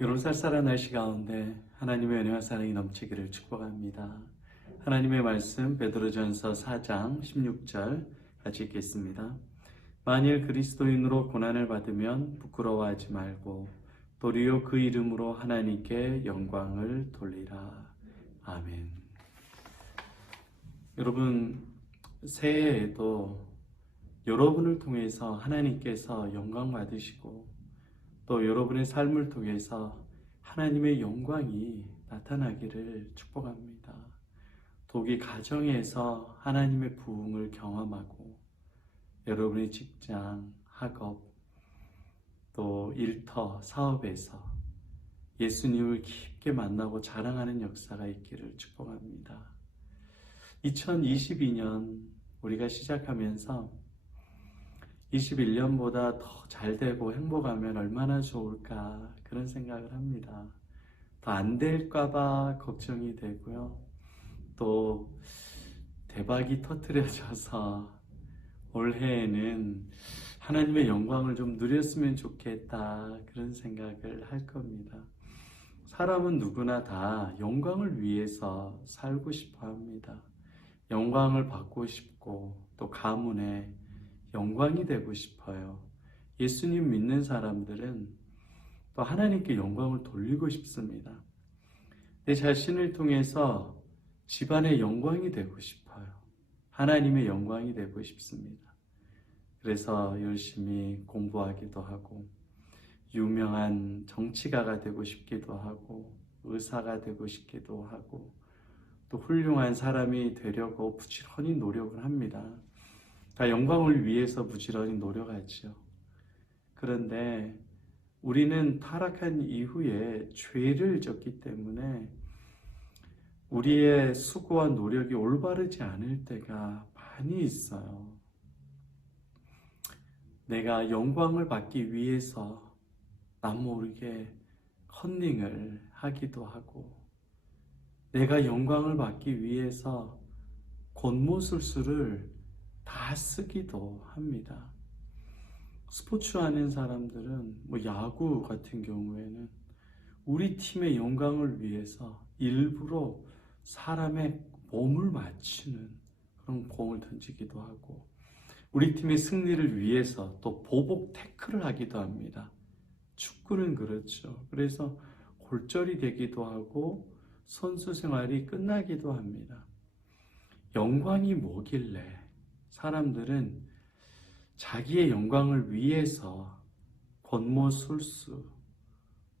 여름 쌀쌀한 날씨 가운데 하나님의 은혜와 사랑이 넘치기를 축복합니다. 하나님의 말씀 베드로전서 4장 16절 같이 읽겠습니다. 만일 그리스도인으로 고난을 받으면 부끄러워하지 말고 도리어 그 이름으로 하나님께 영광을 돌리라. 아멘. 여러분, 새해에도 여러분을 통해서 하나님께서 영광 받으시고 또 여러분의 삶을 통해서 하나님의 영광이 나타나기를 축복합니다. 독이 가정에서 하나님의 부흥을 경험하고 여러분의 직장, 학업, 또 일터, 사업에서 예수님을 깊게 만나고 자랑하는 역사가 있기를 축복합니다. 2022년 우리가 시작하면서 21년보다 더 잘 되고 행복하면 얼마나 좋을까 그런 생각을 합니다. 더 안 될까봐 걱정이 되고요. 또 대박이 터뜨려져서 올해에는 하나님의 영광을 좀 누렸으면 좋겠다 그런 생각을 할 겁니다. 사람은 누구나 다 영광을 위해서 살고 싶어 합니다. 영광을 받고 싶고 또 가문에 영광이 되고 싶어요. 예수님 믿는 사람들은 또 하나님께 영광을 돌리고 싶습니다. 내 자신을 통해서 집안의 영광이 되고 싶어요. 하나님의 영광이 되고 싶습니다. 그래서 열심히 공부하기도 하고 유명한 정치가가 되고 싶기도 하고 의사가 되고 싶기도 하고 또 훌륭한 사람이 되려고 부지런히 노력을 합니다. 다 영광을 위해서 부지런히 노력하죠. 그런데 우리는 타락한 이후에 죄를 졌기 때문에 우리의 수고와 노력이 올바르지 않을 때가 많이 있어요. 내가 영광을 받기 위해서 남 모르게 컨닝을 하기도 하고 내가 영광을 받기 위해서 곤모술수를 다 쓰기도 합니다. 스포츠 하는 사람들은 야구 같은 경우에는 우리 팀의 영광을 위해서 일부러 사람의 몸을 맞추는 그런 공을 던지기도 하고 우리 팀의 승리를 위해서 또 보복 태클을 하기도 합니다. 축구는 그렇죠. 그래서 골절이 되기도 하고 선수 생활이 끝나기도 합니다. 영광이 뭐길래 사람들은 자기의 영광을 위해서 권모술수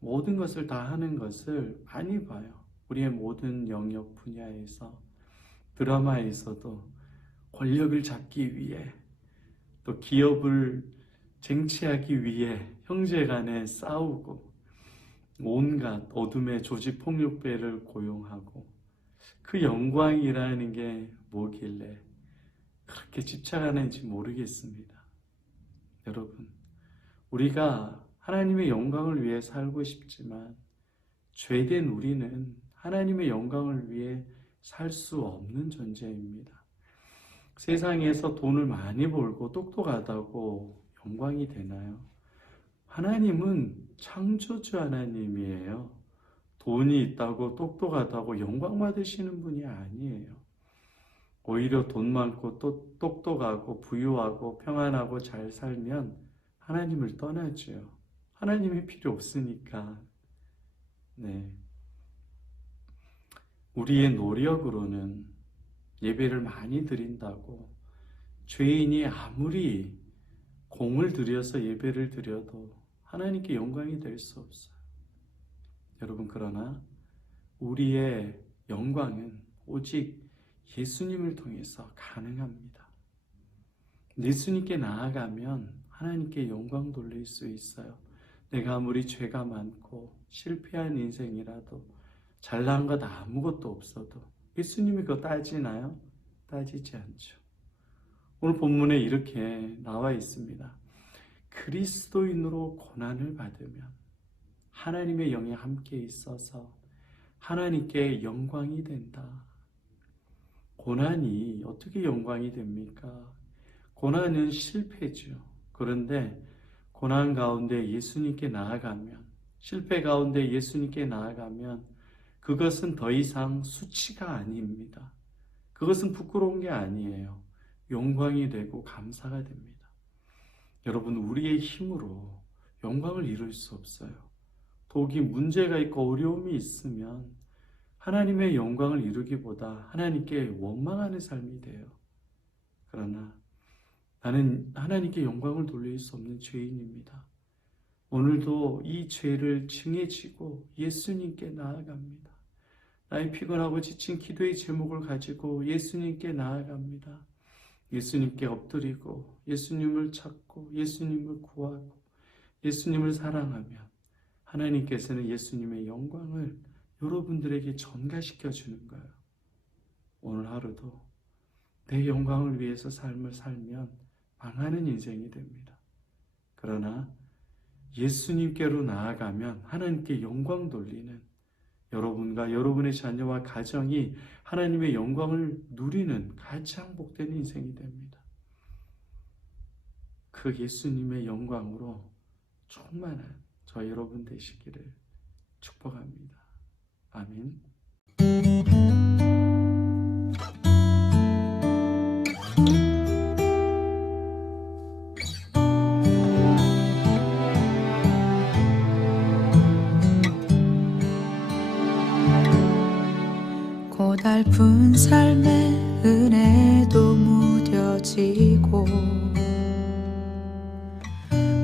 모든 것을 다 하는 것을 많이 봐요. 우리의 모든 영역 분야에서 드라마에서도 권력을 잡기 위해 또 기업을 쟁취하기 위해 형제간에 싸우고 온갖 어둠의 조직폭력배를 고용하고 그 영광이라는 게 뭐길래 그렇게 집착하는지 모르겠습니다. 여러분, 우리가 하나님의 영광을 위해 살고 싶지만 죄된 우리는 하나님의 영광을 위해 살 수 없는 존재입니다. 세상에서 돈을 많이 벌고 똑똑하다고 영광이 되나요? 하나님은 창조주 하나님이에요. 돈이 있다고 똑똑하다고 영광 받으시는 분이 아니에요. 오히려 돈 많고 또 똑똑하고 부유하고 평안하고 잘 살면 하나님을 떠나죠. 하나님이 필요 없으니까. 네. 우리의 노력으로는 예배를 많이 드린다고 죄인이 아무리 공을 들여서 예배를 드려도 하나님께 영광이 될 수 없어요. 여러분, 그러나 우리의 영광은 오직 예수님을 통해서 가능합니다. 예수님께 나아가면 하나님께 영광 돌릴 수 있어요. 내가 아무리 죄가 많고 실패한 인생이라도 잘난 것 아무것도 없어도 예수님이 그거 따지나요? 따지지 않죠. 오늘 본문에 이렇게 나와 있습니다. 그리스도인으로 고난을 받으면 하나님의 영이 함께 있어서 하나님께 영광이 된다. 고난이 어떻게 영광이 됩니까? 고난은 실패죠. 그런데 고난 가운데 예수님께 나아가면 실패 가운데 예수님께 나아가면 그것은 더 이상 수치가 아닙니다. 그것은 부끄러운 게 아니에요. 영광이 되고 감사가 됩니다. 여러분, 우리의 힘으로 영광을 이룰 수 없어요. 독이 문제가 있고 어려움이 있으면 하나님의 영광을 이루기보다 하나님께 원망하는 삶이 돼요. 그러나 나는 하나님께 영광을 돌릴 수 없는 죄인입니다. 오늘도 이 죄를 징해지고 예수님께 나아갑니다. 나의 피곤하고 지친 기도의 제목을 가지고 예수님께 나아갑니다. 예수님께 엎드리고 예수님을 찾고 예수님을 구하고 예수님을 사랑하면 하나님께서는 예수님의 영광을 여러분들에게 전가시켜 주는 거예요. 오늘 하루도 내 영광을 위해서 삶을 살면 망하는 인생이 됩니다. 그러나 예수님께로 나아가면 하나님께 영광 돌리는 여러분과 여러분의 자녀와 가정이 하나님의 영광을 누리는 가장 복된 인생이 됩니다. 그 예수님의 영광으로 충만한 저 여러분 되시기를 축복합니다. 아멘. 고달픈 삶의 은혜도 무뎌지고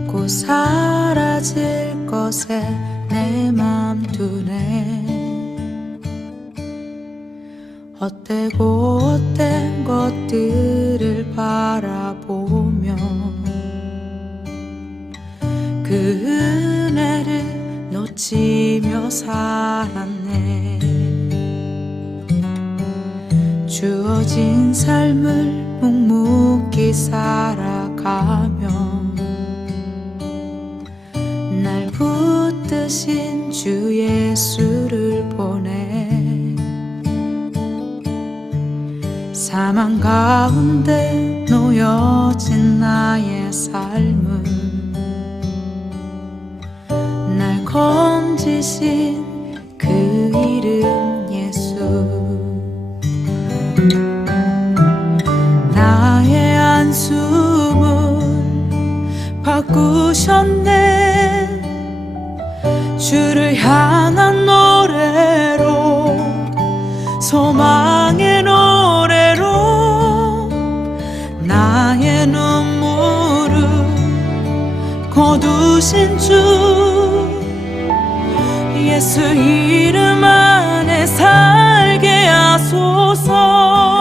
곧 사라질 것에 내 맘 두네. 헛되고 헛된 것들을 바라보며 그 은혜를 놓치며 살았네. 주어진 삶을 묵묵히 살아가며 날 붙드신 주 예수를 보내. 사망 가운데 놓여진 나의 삶은 날 건지신 그 이름 예수. 나의 한숨을 바꾸셨네. 주를 향한 노래로, 소망의 노래로 나의 눈물을 거두신 주 예수 이름 안에 살게 하소서.